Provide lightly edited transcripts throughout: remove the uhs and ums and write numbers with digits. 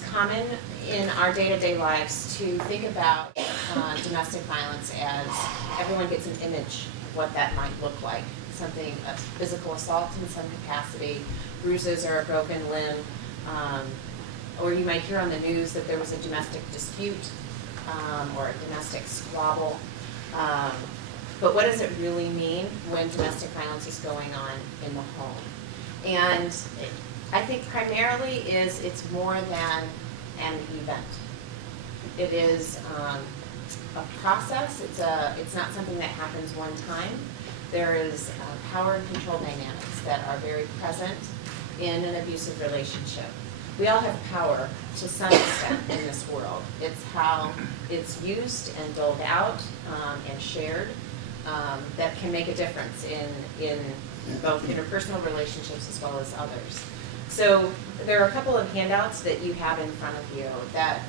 common in our day-to-day lives to think about domestic violence as everyone gets an image of what that might look like. Something, a physical assault in some capacity, bruises or a broken limb, or you might hear on the news that there was a domestic dispute or a domestic squabble. But what does it really mean when domestic violence is going on in the home? And I think primarily it's more than an event. It is a process. It's not something that happens one time. There is power and control dynamics that are very present in an abusive relationship. We all have power to some extent in this world. It's how it's used and doled out and shared that can make a difference in both interpersonal relationships as well as others. So there are a couple of handouts that you have in front of you that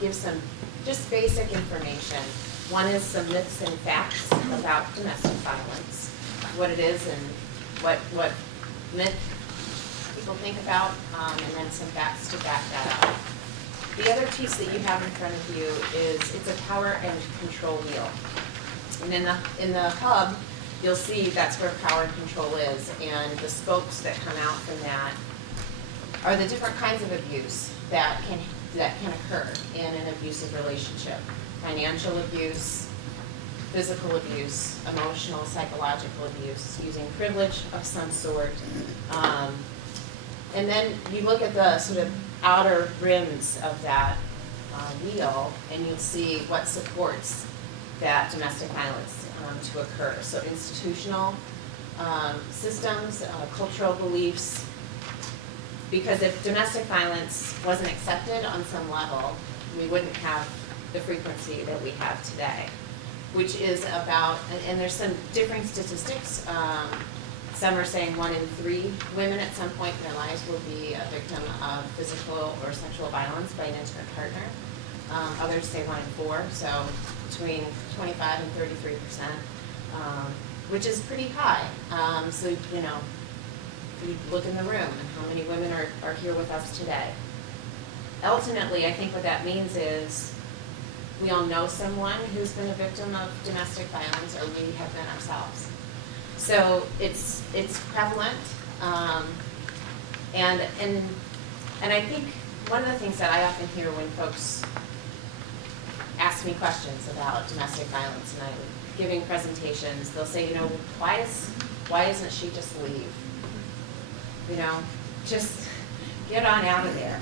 give some just basic information. One is some myths and facts about domestic violence, what it is and what myth people think about, and then some facts to back that up. The other piece that you have in front of you is it's a power and control wheel. And in the hub, you'll see that's where power and control is, and the spokes that come out from that are the different kinds of abuse that can occur in an abusive relationship. Financial abuse, physical abuse, emotional, psychological abuse, using privilege of some sort. And then you look at the sort of outer rims of that wheel, and you'll see what supports that domestic violence to occur. So institutional systems, cultural beliefs, because if domestic violence wasn't accepted on some level, we wouldn't have the frequency that we have today, which is about, and there's some differing statistics. Some are saying 1 in 3 women at some point in their lives will be a victim of physical or sexual violence by an intimate partner. Others say 1 in 4, so between 25 and 33%, which is pretty high. So, you know, you look in the room and how many women are here with us today. Ultimately, I think what that means is we all know someone who's been a victim of domestic violence, or we have been ourselves. So it's prevalent, and I think one of the things that I often hear when folks ask me questions about domestic violence, and I'm giving presentations, they'll say, you know, why doesn't she just leave? You know, just get on out of there.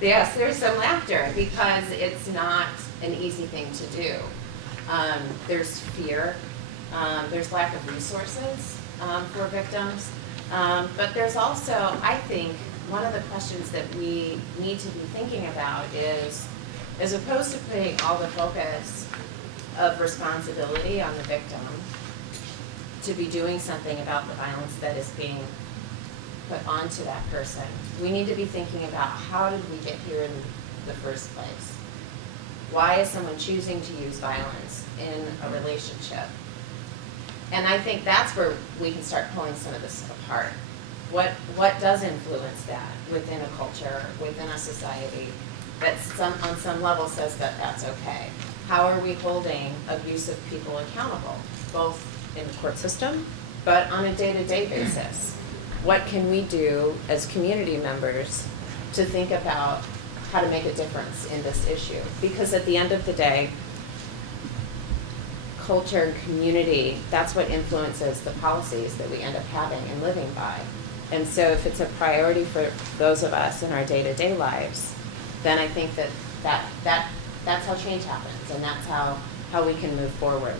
Yes, there's some laughter because it's not an easy thing to do. There's fear. There's lack of resources for victims. But there's also, I think, one of the questions that we need to be thinking about is, as opposed to putting all the focus of responsibility on the victim to be doing something about the violence that is being put onto that person, we need to be thinking about how did we get here in the first place? Why is someone choosing to use violence in a relationship? And I think that's where we can start pulling some of this apart. What does influence that within a culture, within a society, that on some level says that that's okay? How are we holding abusive people accountable, both in the court system, but on a day-to-day basis? What can we do as community members to think about how to make a difference in this issue? Because at the end of the day, culture and community, that's what influences the policies that we end up having and living by. And so if it's a priority for those of us in our day-to-day lives, then I think that's how change happens, and that's how we can move forward.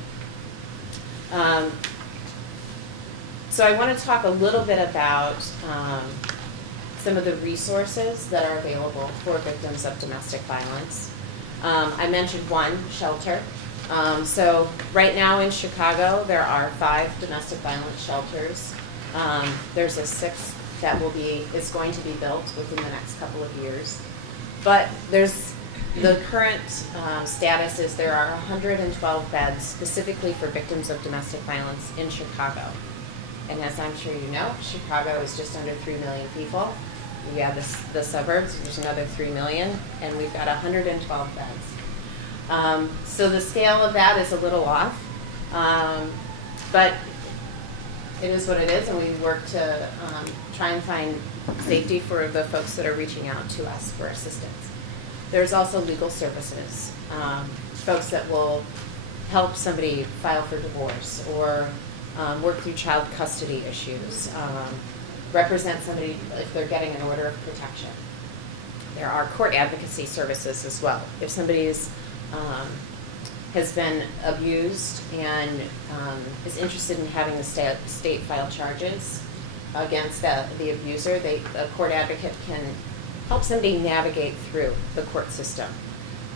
So I want to talk a little bit about some of the resources that are available for victims of domestic violence. I mentioned one, shelter. So right now in Chicago, there are 5 domestic violence shelters. There's a 6th that is going to be built within the next couple of years. But the current status is there are 112 beds specifically for victims of domestic violence in Chicago. And as I'm sure you know, Chicago is just under 3 million people. We have the suburbs, there's another 3 million, and we've got 112 beds. So the scale of that is a little off, but it is what it is, and we work to try and find safety for the folks that are reaching out to us for assistance. There's also legal services, folks that will help somebody file for divorce or work through child custody issues, represent somebody if they're getting an order of protection. There are court advocacy services as well. If somebody has been abused and is interested in having the state file charges against the abuser, a court advocate can help somebody navigate through the court system.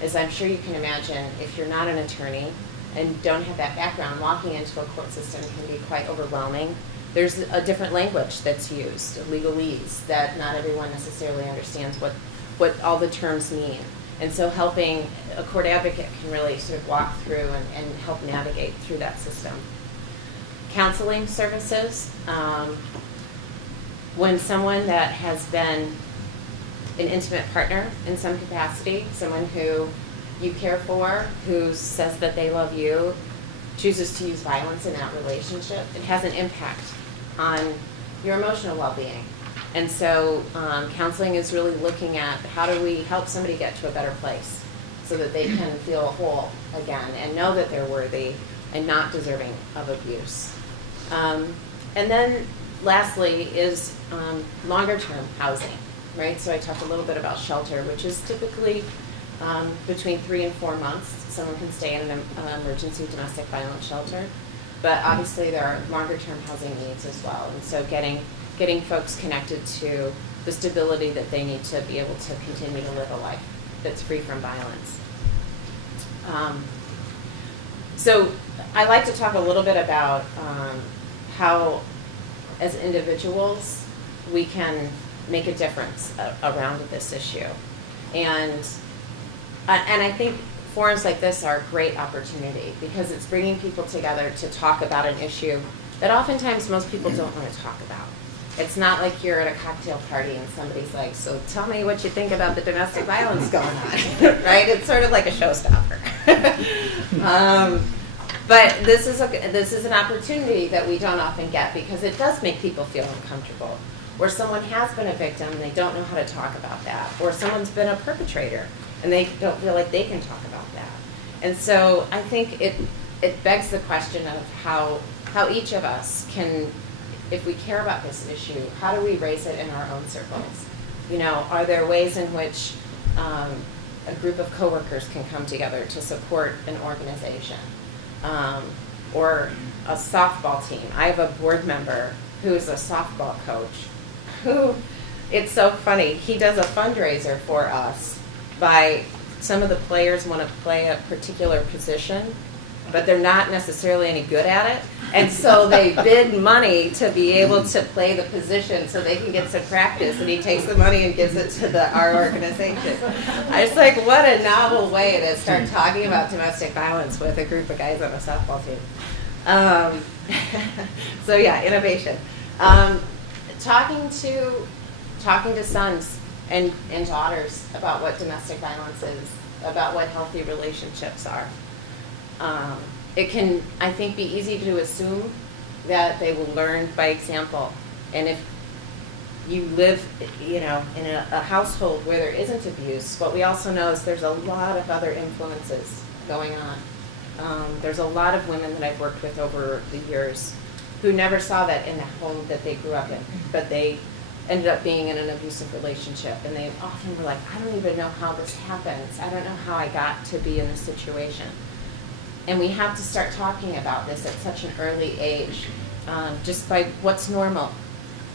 As I'm sure you can imagine, if you're not an attorney and don't have that background, walking into a court system can be quite overwhelming. There's a different language that's used, legalese, that not everyone necessarily understands what all the terms mean. And so helping a court advocate can really sort of walk through and help navigate through that system. Counseling services. When someone that has been an intimate partner in some capacity, someone who you care for, who says that they love you, chooses to use violence in that relationship, it has an impact on your emotional well-being. And so counseling is really looking at how do we help somebody get to a better place so that they can feel whole again and know that they're worthy and not deserving of abuse. And then lastly is longer-term housing, right? So I talked a little bit about shelter, which is typically between 3 and 4 months. Someone can stay in an emergency domestic violence shelter, but obviously there are longer-term housing needs as well. And so getting folks connected to the stability that they need to be able to continue to live a life that's free from violence. So I like to talk a little bit about how, as individuals, we can make a difference around this issue. And I think forums like this are a great opportunity because it's bringing people together to talk about an issue that oftentimes most people don't want to talk about. It's not like you're at a cocktail party and somebody's like, so tell me what you think about the domestic violence going on, right? It's sort of like a showstopper. But this is an opportunity that we don't often get because it does make people feel uncomfortable. Or someone has been a victim and they don't know how to talk about that. Or someone's been a perpetrator and they don't feel like they can talk about that. And so I think it begs the question of how each of us can, if we care about this issue, how do we raise it in our own circles? You know, are there ways in which a group of coworkers can come together to support an organization? Or a softball team. I have a board member who is a softball coach who, it's so funny, he does a fundraiser for us by some of the players want to play a particular position, but they're not necessarily any good at it. And so they bid money to be able to play the position so they can get some practice, and he takes the money and gives it to our organization. I was like, what a novel way to start talking about domestic violence with a group of guys on a softball team. So yeah, innovation. Talking to sons and daughters about what domestic violence is, about what healthy relationships are. It can, I think, be easy to assume that they will learn by example. And if you live, you know, in a household where there isn't abuse, what we also know is there's a lot of other influences going on. There's a lot of women that I've worked with over the years who never saw that in the home that they grew up in, but they ended up being in an abusive relationship, and they often were like, I don't even know how this happens. I don't know how I got to be in this situation. And we have to start talking about this at such an early age, just by what's normal,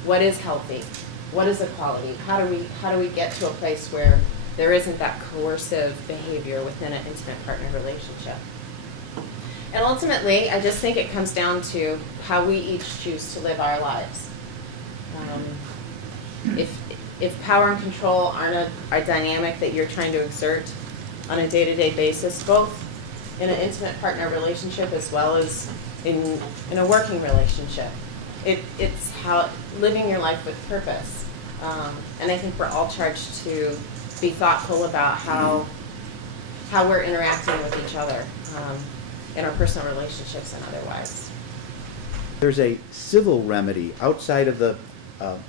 what is healthy, what is equality, how do we get to a place where there isn't that coercive behavior within an intimate partner relationship. And ultimately, I just think it comes down to how we each choose to live our lives. If power and control aren't a dynamic that you're trying to exert on a day-to-day basis, both in an intimate partner relationship as well as in a working relationship, it's how living your life with purpose And I think we're all charged to be thoughtful about how we're interacting with each other in our personal relationships and otherwise. There's a civil remedy outside of the,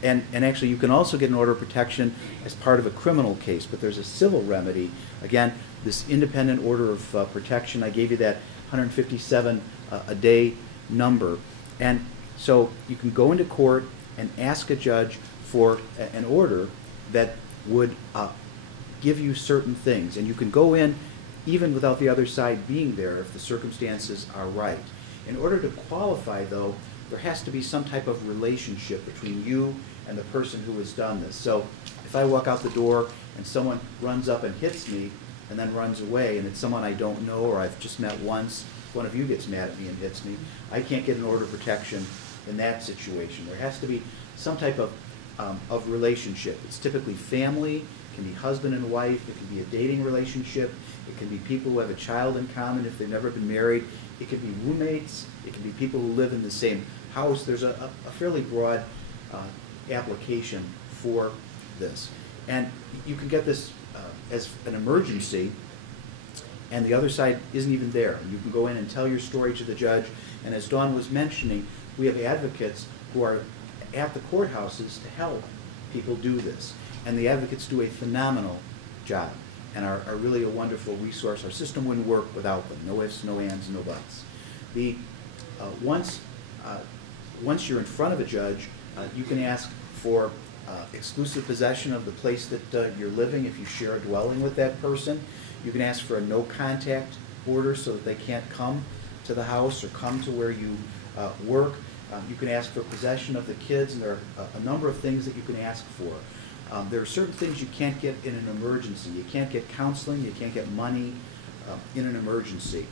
and actually you can also get an order of protection as part of a criminal case, but there's a civil remedy. Again, this independent order of protection, I gave you that 157 a day number. And so you can go into court and ask a judge for an order that would give you certain things. And you can go in even without the other side being there if the circumstances are right. In order to qualify, though, there has to be some type of relationship between you and the person who has done this. So if I walk out the door and someone runs up and hits me and then runs away, and it's someone I don't know or I've just met once, one of you gets mad at me and hits me, I can't get an order of protection in that situation. There has to be some type of relationship. It's typically family, it can be husband and wife, it can be a dating relationship, it can be people who have a child in common if they've never been married, it could be roommates, it can be people who live in the same house. There's a fairly broad application for this. And you can get this as an emergency, and the other side isn't even there. You can go in and tell your story to the judge, and as Dawn was mentioning, we have advocates who are at the courthouses to help people do this. And the advocates do a phenomenal job and are really a wonderful resource. Our system wouldn't work without them. No ifs, no ands, no buts. Once you're in front of a judge, you can ask for exclusive possession of the place that you're living if you share a dwelling with that person. You can ask for a no-contact order so that they can't come to the house or come to where you work. You can ask for possession of the kids, and there are a number of things that you can ask for. There are certain things you can't get in an emergency. You can't get counseling, you can't get money in an emergency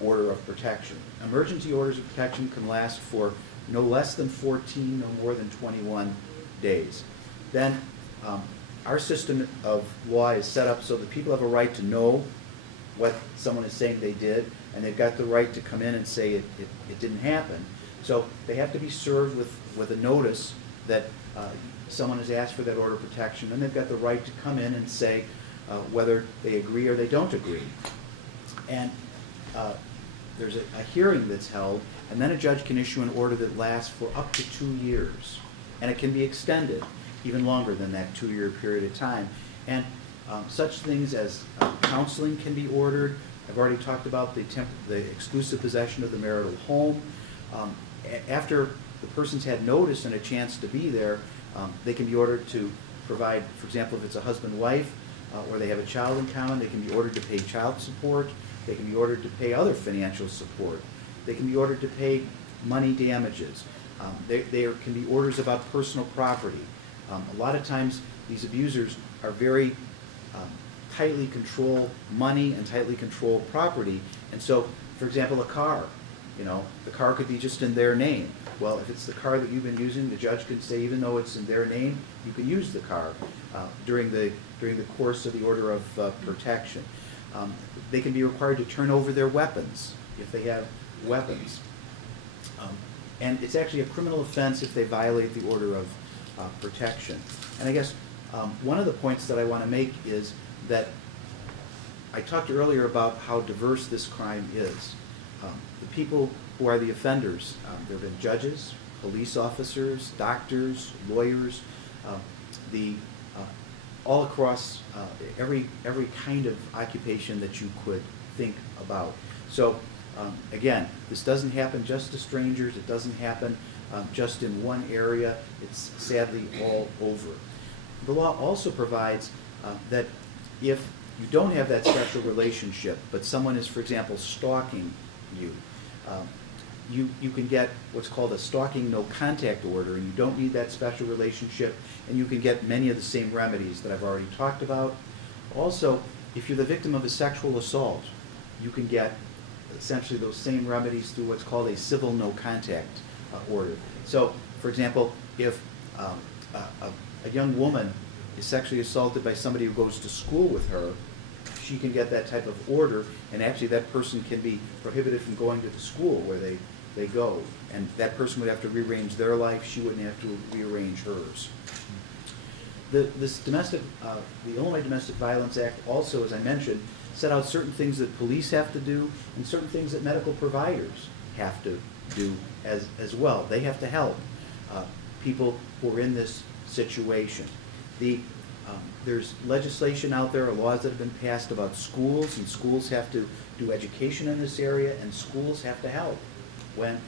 order of protection. Emergency orders of protection can last for no less than 14, no more than 21 days. Then our system of law is set up so that people have a right to know what someone is saying they did, and they've got the right to come in and say it didn't happen. So they have to be served with a notice that someone has asked for that order of protection, and they've got the right to come in and say whether they agree or they don't agree. And there's a hearing that's held, and then a judge can issue an order that lasts for up to 2 years. And it can be extended even longer than that 2-year period of time. And such things as counseling can be ordered. I've already talked about the exclusive possession of the marital home. After the person's had notice and a chance to be there, they can be ordered to provide, for example, if it's a husband-wife or they have a child in common, they can be ordered to pay child support. They can be ordered to pay other financial support. They can be ordered to pay money damages. There can be orders about personal property. A lot of times these abusers are very tightly control money and tightly control property. And so, for example, a car, the car could be just in their name. Well, if it's the car that you've been using, the judge can say, even though it's in their name, you can use the car during the course of the order of protection. They can be required to turn over their weapons if they have weapons. And it's actually a criminal offense if they violate the order of protection. And I guess one of the points that I want to make is that I talked earlier about how diverse this crime is. The people who are the offenders, there have been judges, police officers, doctors, lawyers, all across every kind of occupation that you could think about. So again, this doesn't happen just to strangers. It doesn't happen just in one area. It's sadly all over. The law also provides that if you don't have that special relationship, but someone is, for example, stalking you, you can get what's called a stalking no contact order, and you don't need that special relationship, and you can get many of the same remedies that I've already talked about. Also, if you're the victim of a sexual assault, you can get essentially those same remedies through what's called a civil no contact order. So, for example, if a young woman is sexually assaulted by somebody who goes to school with her, she can get that type of order, and actually that person can be prohibited from going to the school where they go, and that person would have to rearrange their life. She wouldn't have to rearrange hers. The Illinois Domestic Violence Act also, as I mentioned, set out certain things that police have to do and certain things that medical providers have to do as well. They have to help people who are in this situation. There's legislation out there, or laws that have been passed about schools, and schools have to do education in this area, and schools have to help when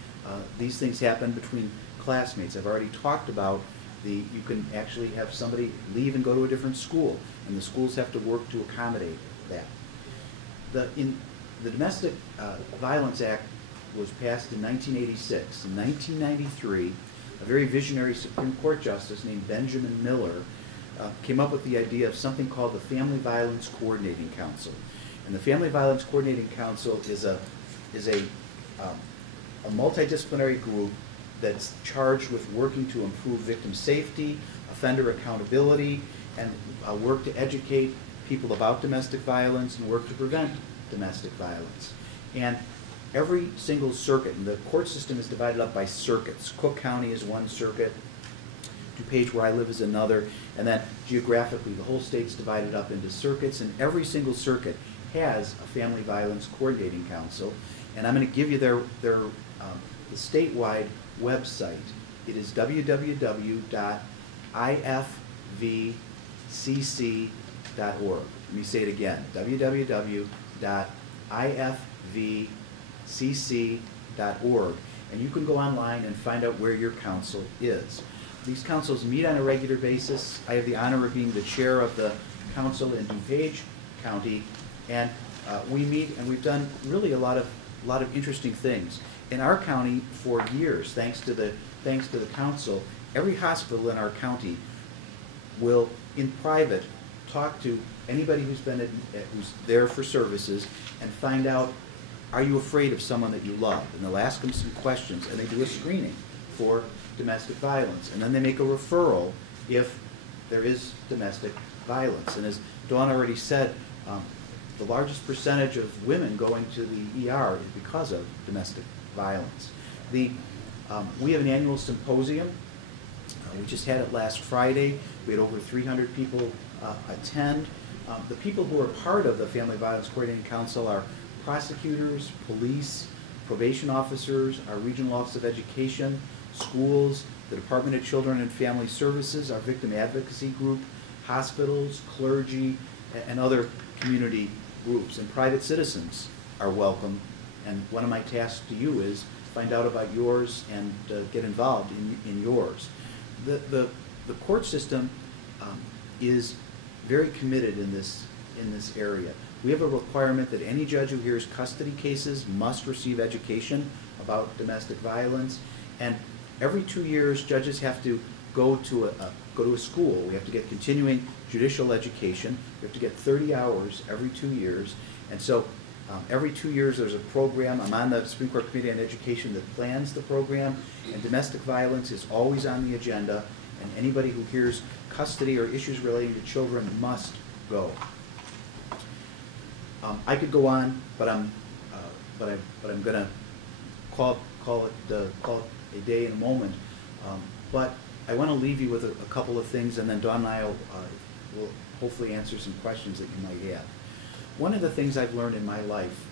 these things happen between classmates. I've already talked about you can actually have somebody leave and go to a different school, and the schools have to work to accommodate that. The Domestic Violence Act was passed in 1986. In 1993, a very visionary Supreme Court justice named Benjamin Miller came up with the idea of something called the Family Violence Coordinating Council. And the Family Violence Coordinating Council is a multidisciplinary group that's charged with working to improve victim safety, offender accountability, and work to educate people about domestic violence and work to prevent domestic violence. And every single circuit, and the court system is divided up by circuits. Cook County is one circuit, DuPage, where I live, is another, and then geographically the whole state's divided up into circuits, and every single circuit has a Family Violence Coordinating Council. And I'm going to give you the statewide website. It is www.ifvcc.org. Let me say it again, www.ifvcc.org. And you can go online and find out where your council is. These councils meet on a regular basis. I have the honor of being the chair of the council in DuPage County, and we meet and we've done really a lot of interesting things. In our county for years, thanks to the council, every hospital in our county will, in private, talk to anybody who's there for services and find out, are you afraid of someone that you love? And they'll ask them some questions, and they do a screening for domestic violence. And then they make a referral if there is domestic violence. And as Dawn already said, the largest percentage of women going to the ER is because of domestic violence. We have an annual symposium. We just had it last Friday. We had over 300 people attend. The people who are part of the Family Violence Coordinating Council are prosecutors, police, probation officers, our Regional Office of Education, schools, the Department of Children and Family Services, our victim advocacy group, hospitals, clergy, and other community groups. And private citizens are welcome. And one of my tasks to you is find out about yours and get involved in yours. The court system is very committed in this area. We have a requirement that any judge who hears custody cases must receive education about domestic violence, and every 2 years judges have to go to a school. We have to get continuing judicial education. We have to get 30 hours every 2 years, and so every 2 years there's a program. I'm on the Supreme Court Committee on Education that plans the program, and domestic violence is always on the agenda, and anybody who hears custody or issues relating to children must go. I could go on, but I'm going to call it a day in a moment. But I want to leave you with a couple of things, and then Dawn and I will hopefully answer some questions that you might have. One of the things I've learned in my life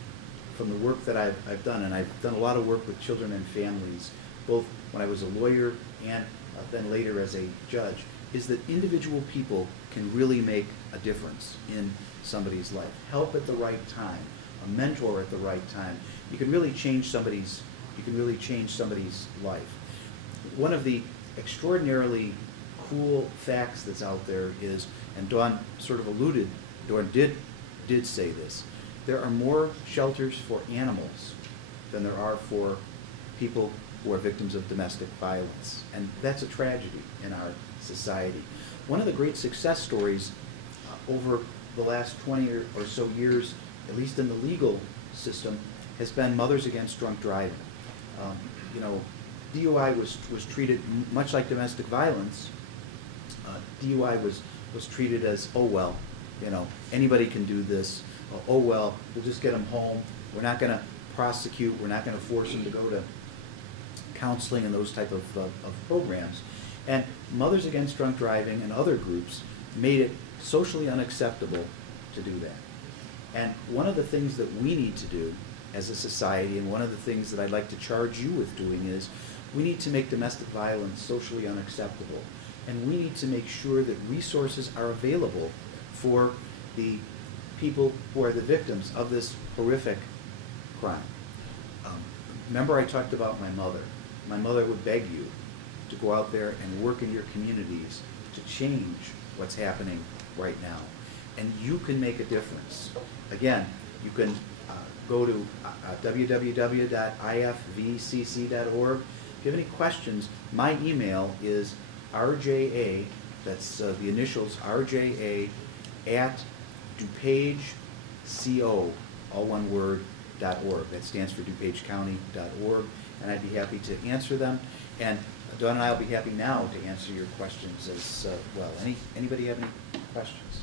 from the work that I've done, and I've done a lot of work with children and families, both when I was a lawyer and then later as a judge, is that individual people can really make a difference in somebody's life. Help at the right time, a mentor at the right time. You can really change somebody's life. One of the extraordinarily cool facts that's out there is, and Dawn sort of alluded, Dawn did say this, there are more shelters for animals than there are for people who are victims of domestic violence. And that's a tragedy in our society. One of the great success stories over the last 20 or so years, at least in the legal system, has been Mothers Against Drunk Driving. DUI was treated much like domestic violence. DUI was treated as, oh well, anybody can do this. Oh well, we'll just get them home. We're not going to prosecute. We're not going to force them to go to counseling and those type of programs. And Mothers Against Drunk Driving and other groups made it socially unacceptable to do that. And one of the things that we need to do as a society, and one of the things that I'd like to charge you with doing, is we need to make domestic violence socially unacceptable. And we need to make sure that resources are available for the people who are the victims of this horrific crime. Remember I talked about my mother. My mother would beg you to go out there and work in your communities to change what's happening right now. And you can make a difference. Again, you can go to www.ifvcc.org. If you have any questions, my email is rja, that's the initials rja, at DuPageCO, all one word, .org. That stands for DuPageCounty.org, and I'd be happy to answer them. And Dawn and I will be happy now to answer your questions as well. Anybody have any questions?